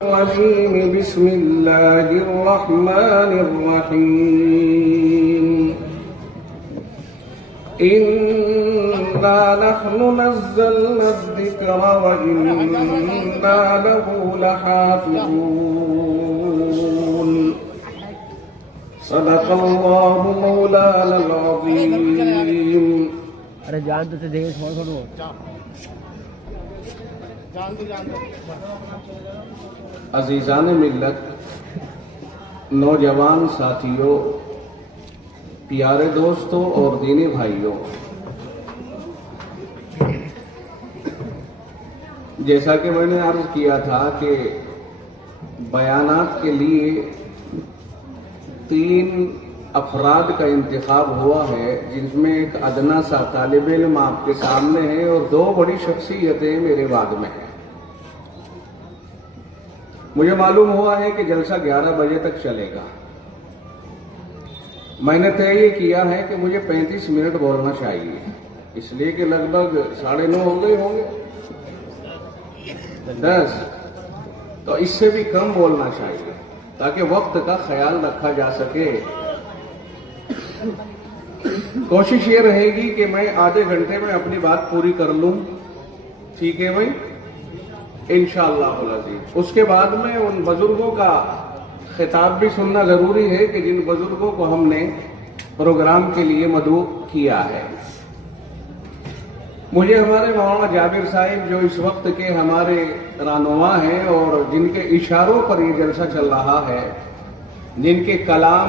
الرجيم بسم الله الرحمن الرحيم إنا نحن نزلنا الذكر وإنا له لحافظون صدق الله مولانا العظيم ارے جان تو دیکھ چھوڑو عزیزان ملت، نوجوان ساتھیوں، پیارے دوستوں اور دینی بھائیوں، جیسا کہ میں نے عرض کیا تھا کہ بیانات کے لیے 3 افراد کا انتخاب ہوا ہے، جن میں ایک ادنا سا طالب علم آپ کے سامنے ہے اور 2 بڑی شخصیتیں میرے بعد میں ہیں۔ مجھے معلوم ہوا ہے کہ جلسہ 11 بجے تک چلے گا۔ میں نے طے یہ کیا ہے کہ مجھے 35 منٹ بولنا چاہیے، اس لیے کہ لگ بھگ 9:30 ہو گئے ہوں گے، 10 تو اس سے بھی کم بولنا چاہیے تاکہ وقت کا خیال رکھا جا سکے۔ کوشش یہ رہے گی کہ میں آدھے گھنٹے میں اپنی بات پوری کر لوں، ٹھیک ہے بھائی؟ انشاءاللہ العزیز۔ اس کے بعد میں ان بزرگوں کا خطاب بھی سننا ضروری ہے کہ جن بزرگوں کو ہم نے پروگرام کے لیے مدعو کیا ہے۔ مجھے ہمارے مولانا جابر صاحب جو اس وقت کے ہمارے رہنما ہیں اور جن کے اشاروں پر یہ جلسہ چل رہا ہے، جن کے کلام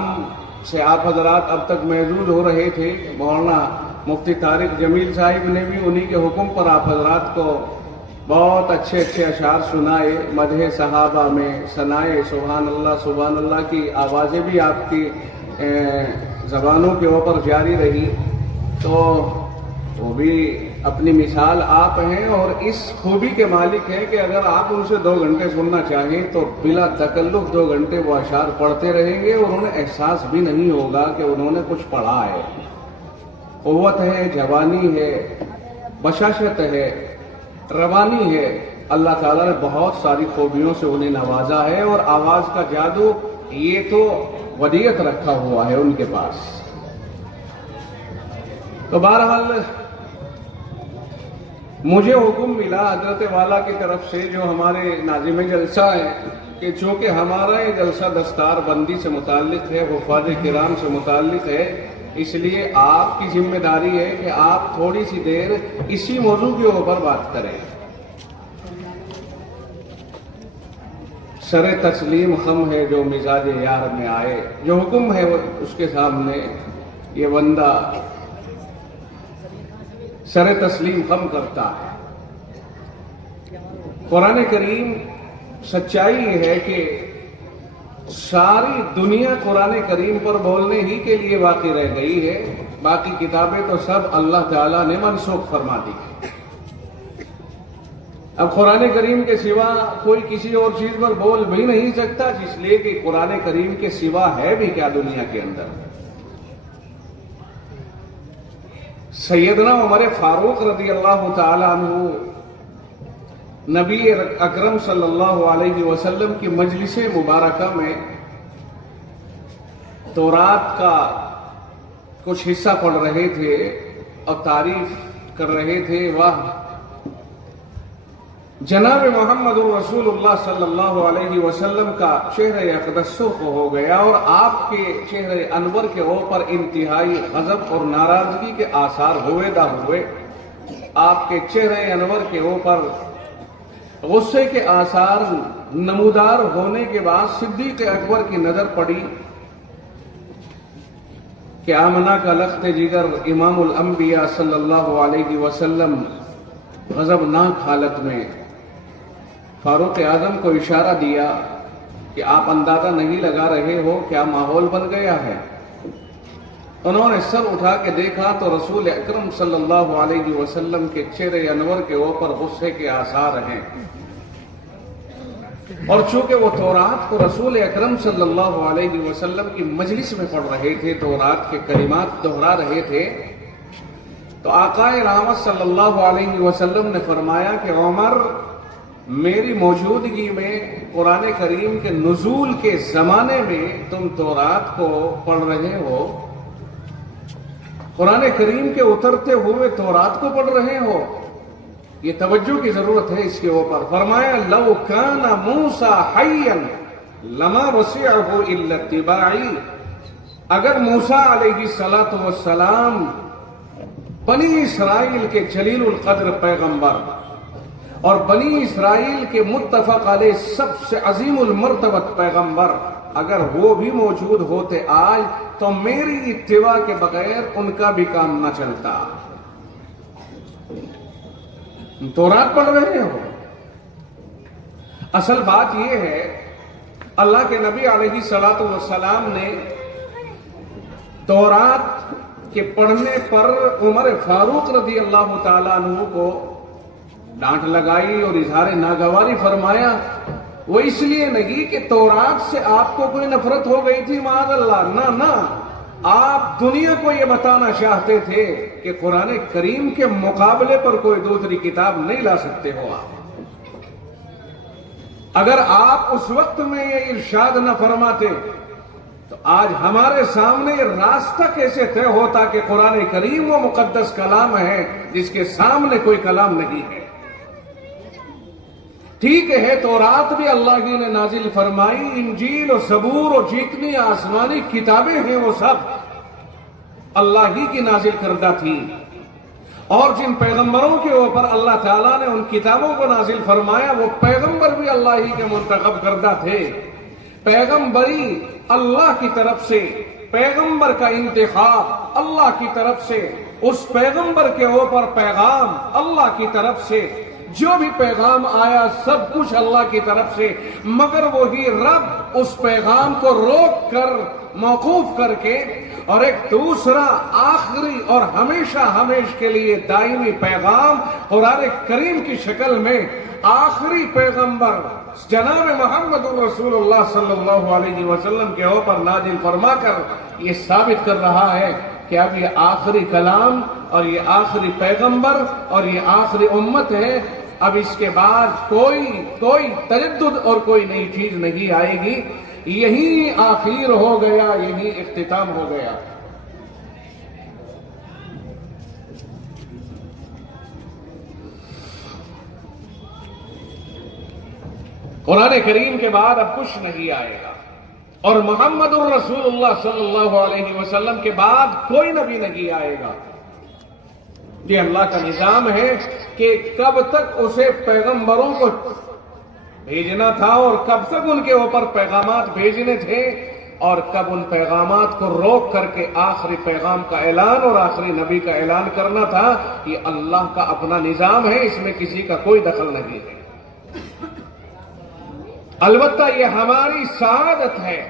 سے آپ حضرات اب تک محظوظ ہو رہے تھے، مولانا مفتی طارق جمیل صاحب نے بھی انہی کے حکم پر آپ حضرات کو بہت اچھے اشعار سنائے، مدح صحابہ میں ثنائے سبحان اللہ کی آوازیں بھی آپ کی زبانوں کے اوپر جاری رہی، تو وہ بھی اپنی مثال آپ ہیں اور اس خوبی کے مالک ہیں کہ اگر آپ ان سے 2 گھنٹے سننا چاہیں تو بلا تکلف 2 گھنٹے وہ اشعار پڑھتے رہیں گے اور انہیں احساس بھی نہیں ہوگا کہ انہوں نے کچھ پڑھا ہے۔ قوت ہے، جوانی ہے، بشاشت ہے، روانی ہے، اللہ تعالیٰ نے بہت ساری خوبیوں سے انہیں نوازا ہے اور آواز کا جادو یہ تو ودیعت رکھا ہوا ہے ان کے پاس۔ تو بہرحال مجھے حکم ملا حضرت والا کی طرف سے، جو ہمارے ناظم جلسہ ہیں، کہ چونکہ ہمارا یہ جلسہ دستار بندی سے متعلق ہے، حفاظ کرام سے متعلق ہے، اس لیے آپ کی ذمہ داری ہے کہ آپ تھوڑی سی دیر اسی موضوع کے اوپر بات کریں۔ سر تسلیم خم ہے جو مزاج یار میں آئے، جو حکم ہے اس کے سامنے یہ بندہ سر تسلیم خم کرتا ہے۔ قرآن کریم سچائی یہ ہے کہ ساری دنیا قرآن کریم پر بولنے ہی کے لیے باقی رہ گئی ہے، باقی کتابیں تو سب اللہ تعالیٰ نے منسوخ فرما دی۔ اب قرآن کریم کے سوا کوئی کسی اور چیز پر بول بھی نہیں سکتا، اس لیے کہ قرآن کریم کے سوا ہے بھی کیا دنیا کے اندر۔ سیدنا عمر فاروق رضی اللہ تعالی عنہ نبی اکرم صلی اللہ علیہ وسلم کی مجلس مبارکہ میں تورات کا کچھ حصہ پڑھ رہے تھے اور تعریف کر رہے تھے، واہ جناب محمد رسول اللہ صلی اللہ علیہ وسلم کا چہرہ اقدس سرخ ہو گیا اور آپ کے چہرے انور کے اوپر انتہائی غضب اور ناراضگی کے آثار ہوئے نہ ہوئے، آپ کے چہرے انور کے اوپر غصے کے آثار نمودار ہونے کے بعد صدیق اکبر کی نظر پڑی کہ آمنہ کا لخت جگر امام الانبیاء صلی اللہ علیہ وسلم غضبناک حالت میں فاروق اعظم کو اشارہ دیا کہ آپ اندازہ نہیں لگا رہے ہو کیا ماحول بن گیا ہے۔ انہوں نے سر اٹھا کے دیکھا تو رسول اکرم صلی اللہ علیہ وسلم کے چہرے انور کے اوپر غصے کے آثار ہیں، اور چونکہ وہ تورات کو رسول اکرم صلی اللہ علیہ وسلم کی مجلس میں پڑھ رہے تھے، تورات کے کلمات دہرا رہے تھے، تو آقا رحمت صلی اللہ علیہ وسلم نے فرمایا کہ عمر میری موجودگی میں قرآن کریم کے نزول کے زمانے میں تم تورات کو پڑھ رہے ہو، قرآن کریم کے اترتے ہوئے تورات کو پڑھ رہے ہو، یہ توجہ کی ضرورت ہے اس کے اوپر۔ فرمایا لو کان موسیٰ حیا لما وسعہ الا اتباعی، اگر موسیٰ علیہ السلام بنی اسرائیل کے جلیل القدر پیغمبر اور بنی اسرائیل کے متفق علیہ سب سے عظیم المرتبت پیغمبر اگر وہ بھی موجود ہوتے آج تو میری اتباع کے بغیر ان کا بھی کام نہ چلتا۔ تورات پڑھ رہے ہو، اصل بات یہ ہے اللہ کے نبی علیہ السلام نے تورات کے پڑھنے پر عمر فاروق رضی اللہ تعالیٰ عنہ کو ڈانٹ لگائی اور اظہار ناگواری فرمایا۔ وہ اس لیے نہیں کہ تورات سے آپ کو کوئی نفرت ہو گئی تھی معاذ اللہ، نہ، آپ دنیا کو یہ بتانا چاہتے تھے کہ قرآن کریم کے مقابلے پر کوئی دوسری کتاب نہیں لا سکتے ہو آپ۔ اگر آپ اس وقت میں یہ ارشاد نہ فرماتے تو آج ہمارے سامنے یہ راستہ کیسے طے ہوتا کہ قرآن کریم وہ مقدس کلام ہے جس کے سامنے کوئی کلام نہیں ہے۔ ٹھیک ہے، تورات بھی اللہ ہی نے نازل فرمائی، انجیل اور زبور اور جتنی آسمانی کتابیں ہیں وہ سب اللہ ہی کی نازل کردہ تھی، اور جن پیغمبروں کے اوپر اللہ تعالیٰ نے ان کتابوں کو نازل فرمایا وہ پیغمبر بھی اللہ ہی کے منتخب کردہ تھے۔ پیغمبری اللہ کی طرف سے، پیغمبر کا انتخاب اللہ کی طرف سے، اس پیغمبر کے اوپر پیغام اللہ کی طرف سے، جو بھی پیغام آیا سب کچھ اللہ کی طرف سے، مگر وہی رب اس پیغام کو روک کر موقوف کر کے اور ایک دوسرا آخری اور ہمیشہ کے لیے دائمی پیغام قرآن کریم کی شکل میں آخری پیغمبر جناب محمد رسول اللہ صلی اللہ علیہ وسلم کے اوپر نازل فرما کر یہ ثابت کر رہا ہے کہ اب یہ آخری کلام اور یہ آخری پیغمبر اور یہ آخری امت ہے۔ اب اس کے بعد کوئی تجدد اور کوئی نئی چیز نہیں آئے گی، یہی آخر ہو گیا، یہی اختتام ہو گیا۔ قرآن کریم کے بعد اب کچھ نہیں آئے گا، اور محمد الرسول اللہ صلی اللہ علیہ وسلم کے بعد کوئی نبی نہیں آئے گا۔ یہ اللہ کا نظام ہے کہ کب تک اسے پیغمبروں کو بھیجنا تھا اور کب تک ان کے اوپر پیغامات بھیجنے تھے، اور کب ان پیغامات کو روک کر کے آخری پیغام کا اعلان اور آخری نبی کا اعلان کرنا تھا۔ یہ اللہ کا اپنا نظام ہے، اس میں کسی کا کوئی دخل نہیں ہے۔ البتہ یہ ہماری سعادت ہے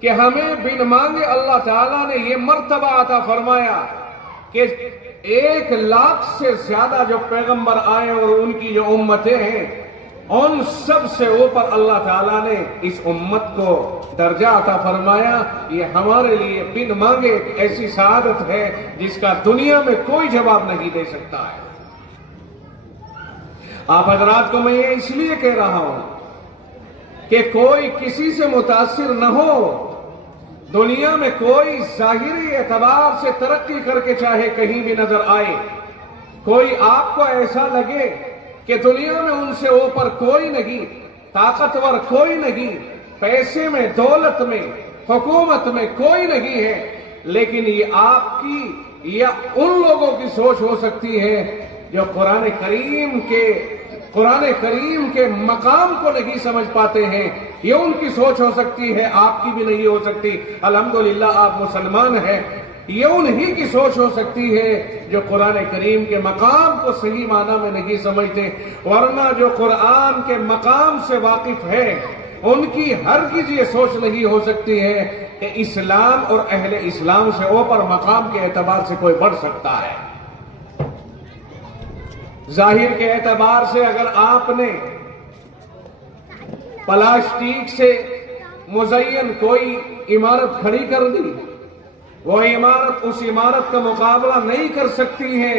کہ ہمیں بن مانگے اللہ تعالیٰ نے یہ مرتبہ عطا فرمایا کہ 1,00,000 سے زیادہ جو پیغمبر آئے اور ان کی جو امتیں ہیں، ان سب سے اوپر اللہ تعالیٰ نے اس امت کو درجہ عطا فرمایا۔ یہ ہمارے لیے بن مانگے ایک ایسی سعادت ہے جس کا دنیا میں کوئی جواب نہیں دے سکتا ہے۔ آپ حضرات کو میں یہ اس لیے کہہ رہا ہوں کہ کوئی کسی سے متاثر نہ ہو، دنیا میں کوئی ظاہری اعتبار سے ترقی کر کے چاہے کہیں بھی نظر آئے، کوئی آپ کو ایسا لگے کہ دنیا میں ان سے اوپر کوئی نہیں، طاقتور کوئی نہیں، پیسے میں، دولت میں، حکومت میں کوئی نہیں ہے، لیکن یہ آپ کی یا ان لوگوں کی سوچ ہو سکتی ہے جو قرآن کریم کے مقام کو نہیں سمجھ پاتے ہیں، یہ ان کی سوچ ہو سکتی ہے، آپ کی بھی نہیں ہو سکتی۔ الحمدللہ آپ مسلمان ہیں، یہ انہی کی سوچ ہو سکتی ہے جو قرآن کریم کے مقام کو صحیح معنی میں نہیں سمجھتے، ورنہ جو قرآن کے مقام سے واقف ہے ان کی ہرگز یہ سوچ نہیں ہو سکتی ہے کہ اسلام اور اہل اسلام سے اوپر مقام کے اعتبار سے کوئی بڑھ سکتا ہے۔ ظاہر کے اعتبار سے اگر آپ نے پلاسٹک سے مزین کوئی عمارت کھڑی کر دی، وہ عمارت اس عمارت کا مقابلہ نہیں کر سکتی ہے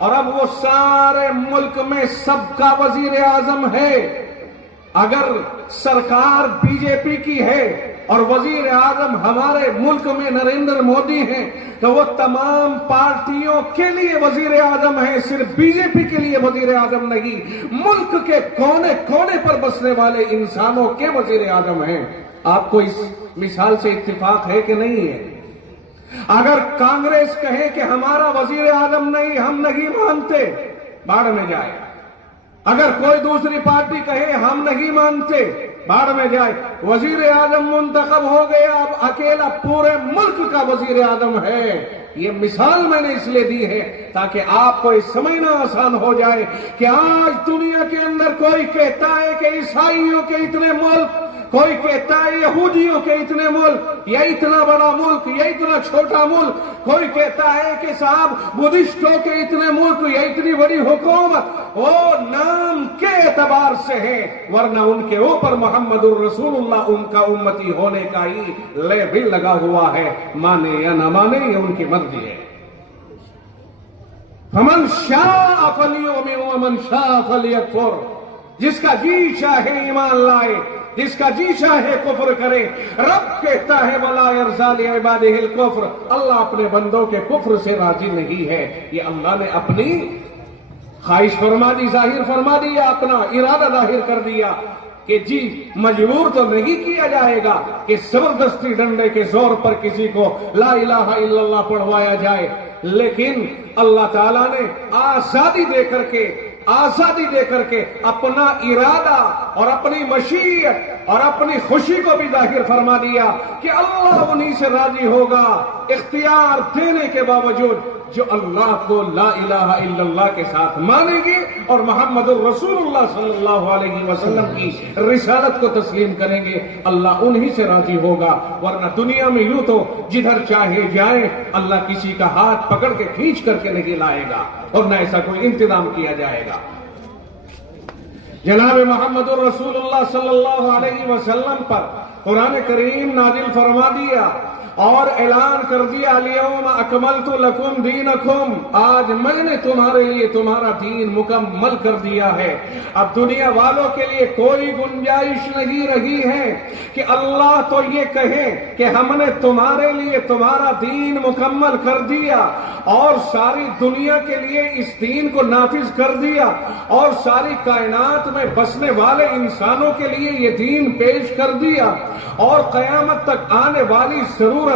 اور اب وہ سارے ملک میں سب کا وزیر اعظم ہے. اگر سرکار بی جے پی کی ہے اور وزیر اعظم ہمارے ملک میں نریندر مودی ہیں تو وہ تمام پارٹیوں کے لیے وزیر اعظم ہیں, صرف بی جے پی کے لیے وزیر اعظم نہیں, ملک کے کونے کونے پر بسنے والے انسانوں کے وزیر اعظم ہیں. آپ کو اس مثال سے اتفاق ہے کہ نہیں ہے؟ اگر کانگریس کہے کہ ہمارا وزیر اعظم نہیں, ہم نہیں مانتے, باڑ میں جائے. اگر کوئی دوسری پارٹی کہے ہم نہیں مانتے, باڑ میں جائے. وزیر اعظم منتخب ہو گیا, اب اکیلا پورے ملک کا وزیر اعظم ہے. یہ مثال میں نے اس لیے دی ہے تاکہ آپ کو یہ سمجھنا آسان ہو جائے کہ آج دنیا کے اندر کوئی کہتا ہے کہ عیسائیوں کے اتنے ملک, کوئی کہتا ہے یہودیوں کے اتنے ملک, یا اتنا بڑا ملک یا اتنا چھوٹا ملک, کوئی کہتا ہے کہ صاحب بدھسٹوں کے اتنے ملک یا اتنی بڑی حکومت, وہ نام کے اعتبار سے ہے, ورنہ ان کے اوپر محمد الرسول اللہ ان کا امتی ہونے کا ہی لیبل لگا ہوا ہے. مانے یا نہ مانے یہ ان کی مرضی ہے. فمن شاء فلیؤمن ومن شاء فلیکفر, جس کا جی چاہے ایمان لائے, جس کا جی چاہے کفر کرے. رب کہتا ہے وَلَا يَرْضَىٰ لِعِبَادِهِ الْكُفْرَ, اللہ اپنے بندوں کے کفر سے راضی نہیں ہے. یہ اللہ نے اپنی خواہش فرما دی, ظاہر فرما دیا, اپنا ارادہ ظاہر کر دیا کہ جی مجبور تو نہیں کیا جائے گا کہ زبردستی ڈنڈے کے زور پر کسی کو لا الہ الا اللہ پڑھوایا جائے, لیکن اللہ تعالیٰ نے آزادی دے کر کے اپنا ارادہ اور اپنی مشیت اور اپنی خوشی کو بھی ظاہر فرما دیا کہ اللہ انہی سے راضی ہوگا اختیار دینے کے باوجود جو اللہ کو لا الہ الا اللہ کے ساتھ مانیں گے اور محمد الرسول اللہ صلی اللہ علیہ وسلم کی رسالت کو تسلیم کریں گے. اللہ انہی سے راضی ہوگا, ورنہ دنیا میں یوں تو جدھر چاہے جائیں, اللہ کسی کا ہاتھ پکڑ کے کھینچ کر کے نہیں لائے گا اور نہ ایسا کوئی انتظام کیا جائے گا. جناب محمد الرسول اللہ صلی اللہ علیہ وسلم پر قرآن کریم نازل فرما دیا اور اعلان کر دیا الیوم اکملت لکم دینکم, آج میں نے تمہارے لیے تمہارا دین مکمل کر دیا ہے. اب دنیا والوں کے لیے کوئی گنجائش نہیں رہی ہے کہ اللہ تو یہ کہے کہ ہم نے تمہارے لیے تمہارا دین مکمل کر دیا اور ساری دنیا کے لیے اس دین کو نافذ کر دیا اور ساری کائنات میں بسنے والے انسانوں کے لیے یہ دین پیش کر دیا اور قیامت تک آنے والی ضرورتیں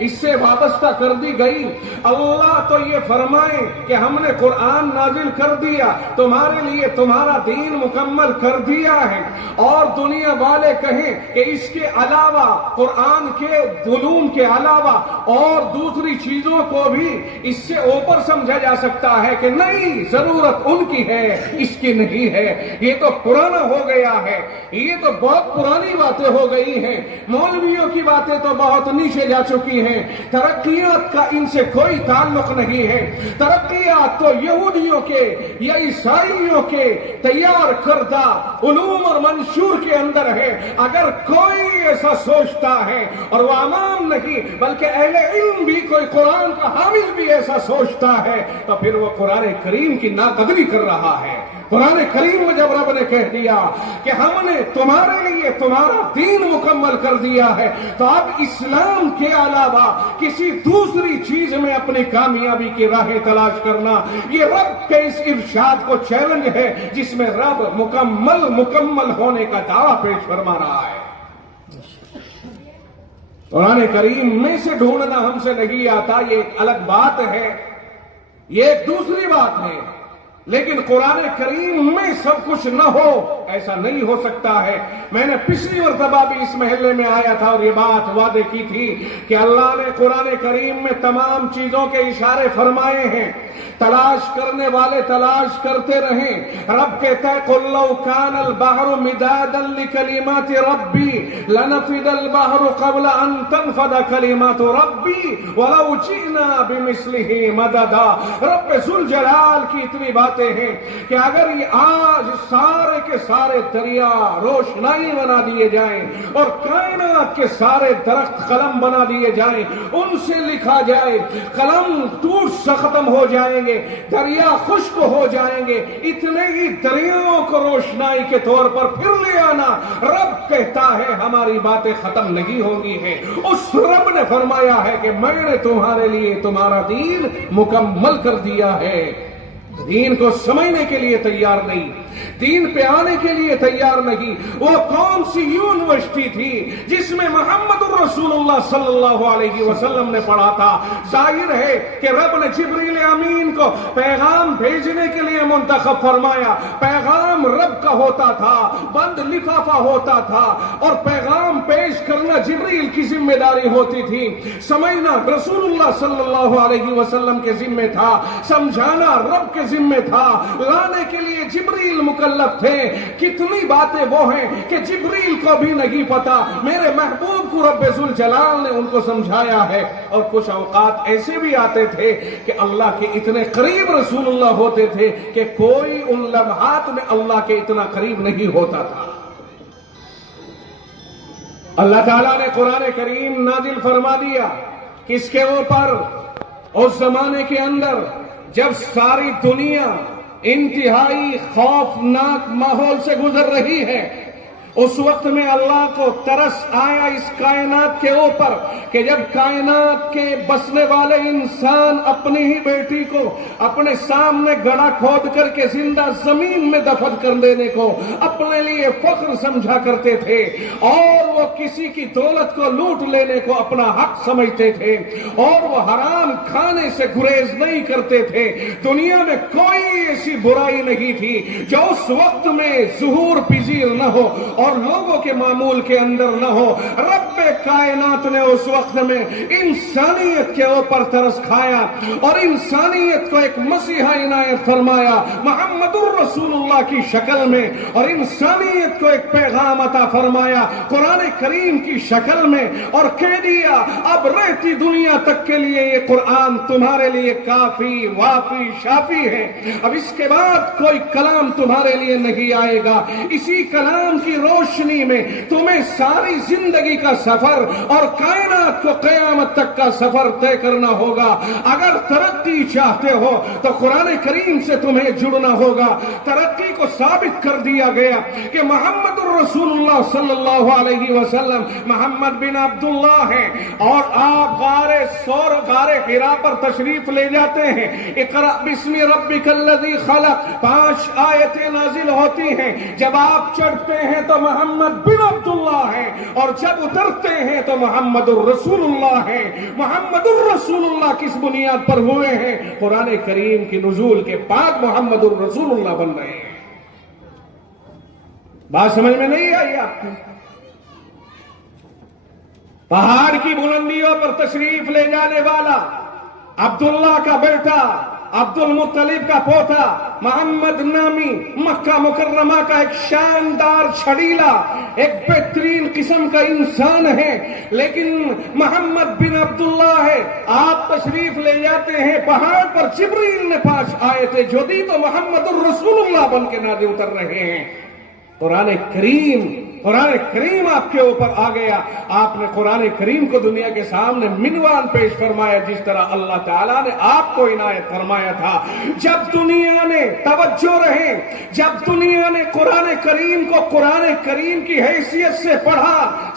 اس سے وابستہ کر دی گئی. اللہ تو یہ فرمائے کہ ہم نے قرآن نازل کر دیا, تمہارے لیے تمہارا دین مکمل کر دیا ہے, اور دنیا والے کہیں کہ اس کے علاوہ قرآن کے علوم کے علاوہ اور دوسری چیزوں کو بھی اس سے اوپر سمجھا جا سکتا ہے کہ نہیں, ضرورت ان کی ہے اس کی نہیں ہے. یہ تو پرانا ہو گیا ہے, یہ تو بہت پرانی باتیں ہو گئی ہیں, مولویوں کی باتیں تو بہت نیچے جا چکی ہیں, ترقیات کا ان سے کوئی تعلق نہیں ہے. ترقیات تو یہودیوں کے یا عیسائیوں کے تیار کردہ علوم اور منشور کے اندر ہے. اگر کوئی ایسا سوچتا ہے, اور وہ عوام نہیں بلکہ اہل علم بھی, کوئی قرآن کا حامل بھی ایسا سوچتا ہے, تو پھر وہ قرآن کریم کی ناقدری کر رہا ہے. قرآن کریم میں جب رب نے کہہ دیا کہ ہم نے تمہارے لیے تمہارا دین مکمل کر دیا ہے, تو اب اسلام کے علاوہ کسی دوسری چیز میں اپنی کامیابی کی راہیں تلاش کرنا, یہ رب کے اس ارشاد کو چیلنج ہے جس میں رب مکمل ہونے کا دعویٰ پیش فرما رہا ہے. قرآن کریم میں سے ڈھونڈنا ہم سے نہیں آتا, یہ ایک الگ بات ہے, یہ ایک دوسری بات ہے, لیکن قرآن کریم میں سب کچھ نہ ہو ایسا نہیں ہو سکتا ہے. میں نے پچھلی مرتبہ بھی اس محلے میں آیا تھا اور یہ بات وعدے کی تھی کہ اللہ نے قرآن کریم میں تمام چیزوں کے اشارے فرمائے ہیں, تلاش کرنے والے تلاش کرتے رہیں. رب کہتا ہے قُلْ لَوْ كَانَ الْبَحْرُ مِدَادًا لِكَلِمَاتِ رَبِّي لَنَفِدَ الْبَحْرُ قَبْلَ أَن تَنفَدَ كَلِمَاتُ رَبِّي وَلَوْ جِئْنَا بِمِثْلِهِ مَدَدًا. رب ذوالجلال کی اتنی بات فرماتے ہیں کہ اگر یہ آج سارے کے سارے دریا روشنائی بنا دیے جائیں اور کائنات کے سارے درخت قلم بنا دیے جائیں، ان سے لکھا جائے، قلم ٹوٹ سے ختم ہو جائیں گے، دریا خشک ہو جائیں گے، اتنے ہی دریاؤں کو روشنائی کے طور پر پھر لے آنا، رب کہتا ہے ہماری باتیں ختم نہیں ہوگی ہیں۔ اس رب نے فرمایا ہے کہ میں نے تمہارے لیے تمہارا دین مکمل کر دیا ہے۔ دین کو سمجھنے کے لیے تیار نہیں، دین پہ آنے کے لیے تیار نہیں۔ وہ کون سی یونیورسٹی تھی جس میں محمد الرسول اللہ صلی اللہ علیہ وسلم نے پڑھا تھا؟ ظاہر ہے کہ رب نے جبریل امین کو پیغام بھیجنے کے لیے منتخب فرمایا، پیغام رب کا ہوتا تھا، بند لفافہ ہوتا تھا، اور پیغام پیش کرنا جبریل کی ذمہ داری ہوتی تھی، سمجھنا رسول اللہ صلی اللہ علیہ وسلم کے ذمہ تھا، سمجھانا رب کے ذمہ تھا، لانے کے لیے جبریل مکلف تھے۔ کتنی باتیں وہ ہیں کہ جبریل کو بھی نہیں پتا، میرے محبوب کو رب ذوالجلال نے ان کو سمجھایا ہے۔ اور کچھ اوقات ایسے بھی آتے تھے کہ اللہ کے اتنے قریب رسول اللہ ہوتے تھے کہ کوئی ان لمحات میں اللہ کے اتنا قریب نہیں ہوتا تھا۔ اللہ تعالیٰ نے قرآن کریم نازل فرما دیا کس کے اوپر؟ اس زمانے کے اندر جب ساری دنیا انتہائی خوفناک ماحول سے گزر رہی ہے، اس وقت میں اللہ کو ترس آیا اس کائنات کے اوپر کہ جب کائنات کے بسنے والے انسان اپنی ہی بیٹی کو اپنے سامنے گڑھا کھود کر کے زندہ زمین میں دفن کر دینے کو اپنے لیے فخر سمجھا کرتے تھے، اور وہ کسی کی دولت کو لوٹ لینے کو اپنا حق سمجھتے تھے، اور وہ حرام کھانے سے گریز نہیں کرتے تھے۔ دنیا میں کوئی ایسی برائی نہیں تھی جو اس وقت میں ظہور پذیر نہ ہو اور لوگوں کے معمول کے اندر نہ ہو۔ رب کائنات نے اس وقت میں انسانیت کے اوپر ترس کھایا اور انسانیت کو ایک مسیحا عنایت فرمایا محمد الرسول اللہ کی شکل میں، اور انسانیت کو ایک پیغام عطا فرمایا قرآن کریم کی شکل میں، اور کہہ دیا اب رہتی دنیا تک کے لیے یہ قرآن تمہارے لیے کافی وافی شافی ہے، اب اس کے بعد کوئی کلام تمہارے لیے نہیں آئے گا۔ اسی کلام کی روشنی میں تمہیں ساری زندگی کا سفر اور کائنات کو قیامت تک کا سفر طے کرنا ہوگا۔ اگر ترقی چاہتے ہو تو قرآن کریم سے تمہیں جڑنا ہوگا۔ ترقی کو ثابت کر دیا گیا کہ محمد الرسول اللہ صلی اللہ علیہ وسلم محمد بن عبداللہ ہیں، اور آپ غار حرا پر تشریف لے جاتے ہیں، اقرأ بسم ربک الذی خلق 5 آیتیں نازل ہوتی ہیں۔ جب آپ چڑھتے ہیں تو محمد بن عبداللہ ہیں، اور جب اترتے ہیں تو محمد الرسول اللہ ہیں۔ محمد الرسول اللہ کس بنیاد پر ہوئے ہیں؟ قرآن کریم کی نزول کے بعد محمد الرسول اللہ بن رہے ہیں۔ بات سمجھ میں نہیں آئی آپ کی؟ پہاڑ کی بلندیوں پر تشریف لے جانے والا عبداللہ کا بیٹا، عبد المطلب کا پوتا، محمد نامی مکہ مکرمہ کا ایک شاندار چھڑیلا، ایک بہترین قسم کا انسان ہے، لیکن محمد بن عبداللہ ہے۔ آپ تشریف لے جاتے ہیں پہاڑ پر، جبریل نے 5 آیتیں جو دی تو محمد الرسول اللہ بن کے نازل اتر رہے ہیں۔ قرآن کریم آپ کے اوپر آ گیا۔ آپ نے قرآن کریم کو دنیا کے سامنے منوان پیش فرمایا، جس طرح اللہ تعالیٰ نے آپ کو عنایت فرمایا تھا۔ جب دنیا نے توجہ رہے، جب دنیا نے قرآن کریم کو قرآن کریم کی حیثیت سے پڑھا،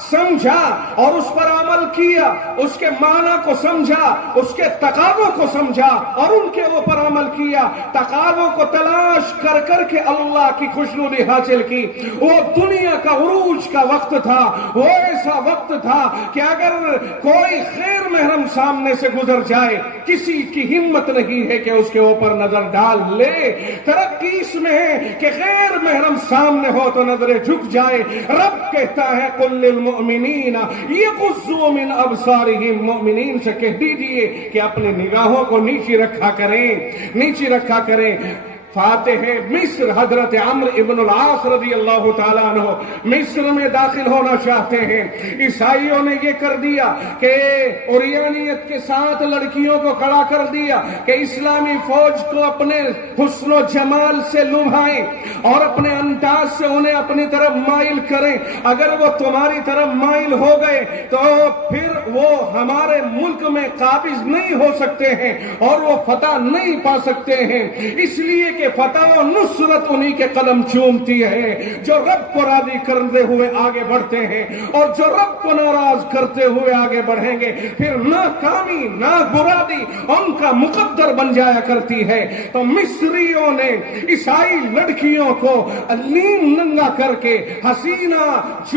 سمجھا اور اس پر عمل کیا، اس کے معنی کو سمجھا، اس کے تقاضوں کو سمجھا اور ان کے اوپر عمل کیا، تقاضوں کو تلاش کر کر کے اللہ کی خوشنودی حاصل کی، وہ دنیا کا عروج کا وقت تھا۔ وہ ایسا وقت تھا کہ اگر کوئی غیر محرم سامنے سے گزر جائے، کسی کی ہمت نہیں ہے کہ اس کے اوپر نظر ڈال لے۔ ترقی اس میں ہے کہ غیر محرم سامنے ہو تو نظریں جھک جائے۔ رب کہتا ہے قل للمؤمنین یغضوا من ابصارہم، مومنین سے کہہ دیجئے کہ اپنی نگاہوں کو نیچی رکھا کریں، نیچی رکھا کریں۔ فاتح مصر حضرت عمرو ابن العاص رضی اللہ تعالیٰ عنہ مصر میں داخل ہونا چاہتے ہیں. عیسائیوں نے یہ کر دیا کہ اوریانیت کے ساتھ لڑکیوں کو کھڑا کر دیا کہ اسلامی فوج کو اپنے حسن و جمال سے لبھائیں اور اپنے انداز سے انہیں اپنی طرف مائل کریں. اگر وہ تمہاری طرف مائل ہو گئے تو پھر وہ ہمارے ملک میں قابض نہیں ہو سکتے ہیں اور وہ فتح نہیں پا سکتے ہیں. اس لیے کہ فتح و نصرت انہی کے قدم چومتی ہے جو رب کو راضی کرتے ہوئے آگے بڑھتے ہیں، اور جو رب کو ناراض کرتے ہوئے آگے بڑھیں گے پھر ناکامی ناگزیری ان کا مقدر بن جایا کرتی ہے. تو مصریوں نے عیسائی لڑکیوں کو نیم ننگا کر کے حسینہ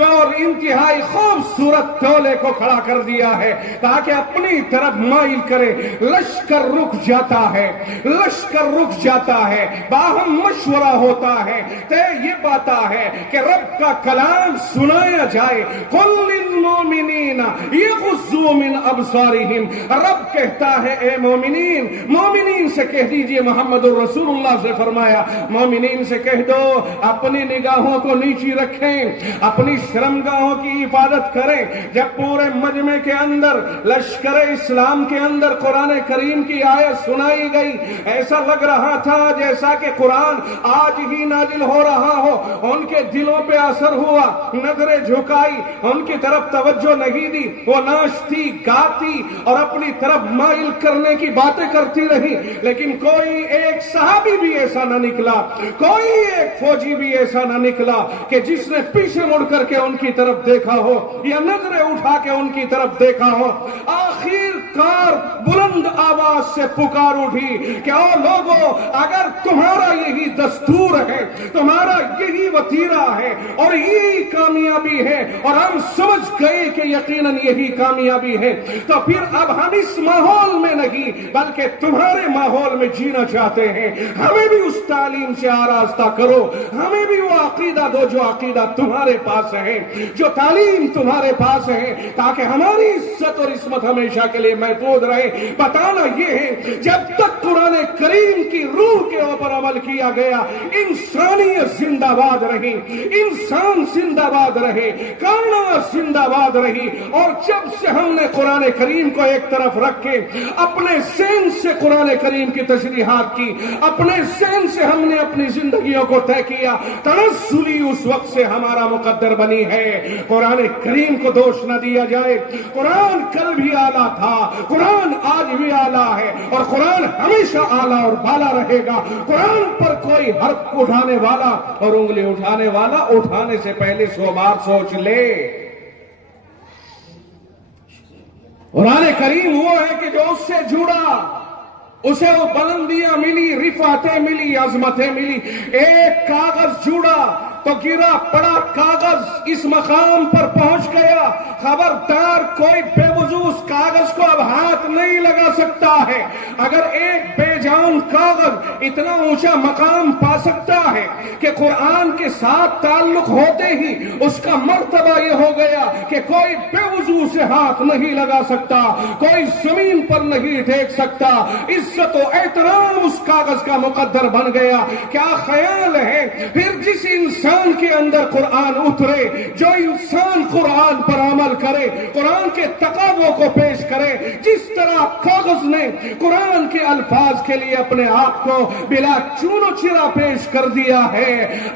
اور انتہائی خوبصورت ٹولے کو کھڑا کر دیا ہے تاکہ اپنی طرف مائل کرے. لشکر رک جاتا ہے، لشکر رک جاتا ہے، باہم مشورہ ہوتا ہے، طے یہ بات ہے کہ رب کا کلام سنایا جائے. قل للمؤمنین یغضوا من ابصارہم، رب کہتا ہے اے مومنین، مومنین سے کہہ دیجئے، محمد الرسول اللہ سے فرمایا مومنین سے کہہ دو اپنی نگاہوں کو نیچی رکھیں، اپنی شرمگاہوں کی حفاظت کریں. جب پورے مجمع کے اندر لشکر اسلام کے اندر قرآن کریم کی آیت سنائی گئی، ایسا لگ رہا تھا جیسا کہ قرآن آج ہی نازل ہو رہا ہو. ان کے دلوں پہ اثر ہوا، نظریں جھکائی، ان کی طرف توجہ نہیں دی، وہ ناچتی گاتی اور اپنی طرف مائل کرنے کی باتیں کرتی رہی. لیکن کوئی ایک صحابی بھی ایسا نہ نکلا، کوئی ایک فوجی بھی ایسا نہ نکلا کہ جس نے پیچھے مڑ کر کے ان کی طرف دیکھا ہو یا نظریں اٹھا کے ان کی طرف دیکھا ہو. آخر کار بلند آواز سے پکار اٹھی کہ او لوگو، اگر تمہارا یہی دستور ہے، تمہارا یہی وتیرہ ہے اور یہی کامیابی ہے، اور ہم سمجھ گئے کہ یقیناً یہی کامیابی ہے، تو پھر اب ہم اس ماحول میں نہیں بلکہ تمہارے ماحول میں جینا چاہتے ہیں. ہمیں بھی اس تعلیم سے آراستہ کرو، ہمیں بھی وہ عقیدہ دو جو عقیدہ تمہارے پاس ہے، جو تعلیم تمہارے پاس ہے، تاکہ ہماری عزت اور عصمت ہمیشہ کے لیے محفوظ رہے. بتانا یہ ہے جب تک قرآن کریم کی روح کے اوپر عمل کیا گیا انسانیت زندہ باد رہی، انسان زندہ باد رہے، کائنات زندہ باد رہی. اور جب سے ہم نے قرآن کریم کو ایک طرف رکھ کے اپنے ذہن سے قرآن کریم کی تشریحات کی، اپنے ذہن سے ہم نے اپنی زندگیوں کو طے کیا، تنزلی اس وقت سے ہمارا مقدر بنی ہے. قرآن کریم کو دوش نہ دیا جائے. قرآن کل بھی اعلیٰ تھا، قرآن آج بھی اعلیٰ ہے، اور قرآن ہمیشہ اعلیٰ اور بالا رہے گا. قرآن پر کوئی حرف اٹھانے والا اور انگلی اٹھانے والا اٹھانے سے پہلے 100 بار سوچ لے. قرآن کریم وہ ہے کہ جو اس سے جڑا اسے وہ بلندیاں ملی، رفعتیں ملی، عظمتیں ملی. ایک کاغذ جڑا تو گرا پڑا کاغذ اس مقام پر پہنچ گیا. خبردار کوئی بے وضو اس کاغذ کو اب ہاتھ نہیں لگا سکتا ہے. اگر ایک بے جان کاغذ اتنا اونچا مقام پا سکتا ہے کہ قرآن کے ساتھ تعلق ہوتے ہی اس کا مرتبہ یہ ہو گیا کہ کوئی بے وضو سے ہاتھ نہیں لگا سکتا، کوئی زمین پر نہیں ٹھیک سکتا، عزت و احترام اس کاغذ کا مقدر بن گیا. کیا خیال ہے پھر جس انسان کے اندر قرآن اترے، جو انسان قرآن پر عمل کرے، قرآن کے تقاضوں کو پیش کرے، جس طرح کاغذ نے قرآن کے الفاظ کے لیے اپنے آپ کو بلا چون و چرا پیش کر دیا ہے،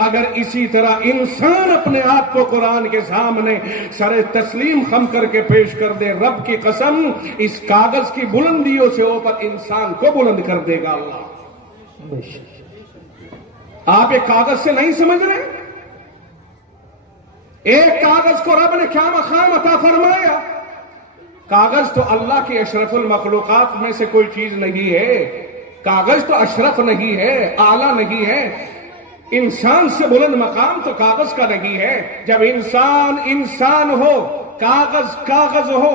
اگر اسی طرح انسان اپنے آپ کو قرآن کے سامنے سر تسلیم خم کر کے پیش کر دے، رب کی قسم اس کاغذ کی بلندیوں سے اوپر انسان کو بلند کر دے گا اللہ. آپ ایک کاغذ سے نہیں سمجھ رہے؟ ایک کاغذ کو رب نے کیا مقام عطا فرمایا. کاغذ تو اللہ کی اشرف المخلوقات میں سے کوئی چیز نہیں ہے. کاغذ تو اشرف نہیں ہے، اعلیٰ نہیں ہے. انسان سے بلند مقام تو کاغذ کا نہیں ہے. جب انسان انسان ہو، کاغذ کاغذ ہو،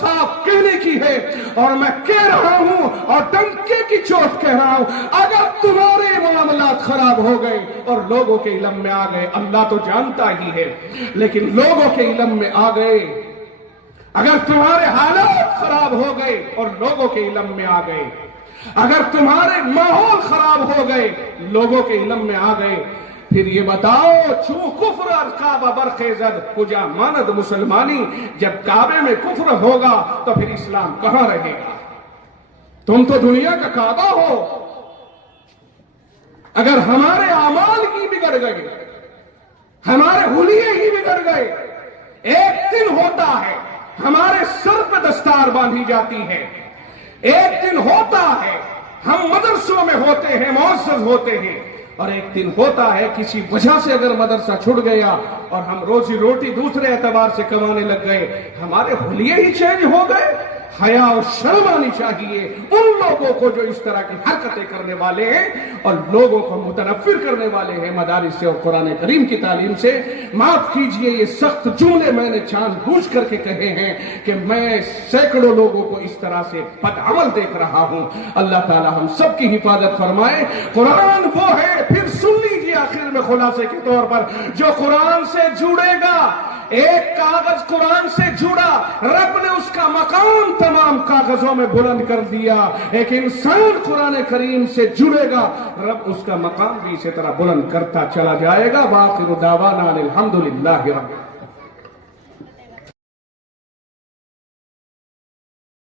صاف کہنے کی ہے اور میں کہہ رہا ہوں اور ڈنکے کی چوٹ کہہ رہا ہوں، اگر تمہارے معاملات خراب ہو گئے اور لوگوں کے علم میں آ گئے، اللہ تو جانتا ہی ہے لیکن لوگوں کے علم میں آ گئے، اگر تمہارے حالات خراب ہو گئے اور لوگوں کے علم میں آ گئے، اگر تمہارے ماحول خراب ہو گئے لوگوں کے علم میں آ گئے، پھر یہ بتاؤ چوں کفر اور کعبہ برخیزد کجا ماند مسلمانی، جب کعبے میں کفر ہوگا تو پھر اسلام کہاں رہے گا؟ تم تو دنیا کا کعبہ ہو، اگر ہمارے اعمال ہی بگڑ گئے، ہمارے حلیے ہی بگڑ گئے، ایک دن ہوتا ہے ہمارے سر پہ دستار باندھی جاتی ہے، ایک دن ہوتا ہے ہم مدرسوں میں ہوتے ہیں، معزز ہوتے ہیں، اور ایک دن ہوتا ہے کسی وجہ سے اگر مدرسہ چھوٹ گیا اور ہم روزی روٹی دوسرے اعتبار سے کمانے لگ گئے، ہمارے حلیے ہی چینج ہو گئے۔ حیا اور شرم آنی چاہیے ان لوگوں کو جو اس طرح کی حرکتیں کرنے والے ہیں اور لوگوں کو متنفر کرنے والے ہیں مدارس سے اور قرآن کریم کی تعلیم سے۔ معاف کیجئے یہ سخت جملے میں نے جان بوجھ کر کے کہے ہیں کہ میں سینکڑوں لوگوں کو اس طرح سے بدعمل دیکھ رہا ہوں۔ اللہ تعالی ہم سب کی حفاظت فرمائے۔ قرآن وہ ہے، پھر سن لیجئے آخر میں خلاصے کے طور پر، جو قرآن سے جڑے گا، ایک کاغذ قرآن سے جڑا، رب نے اس کا مقام تمام کاغذوں میں بلند کر دیا۔ ایک انسان قرآن کریم سے جڑے گا، رب اس کا مقام بھی اسی طرح بلند کرتا چلا جائے گا۔ وآخر دعوانا الحمدللہ رب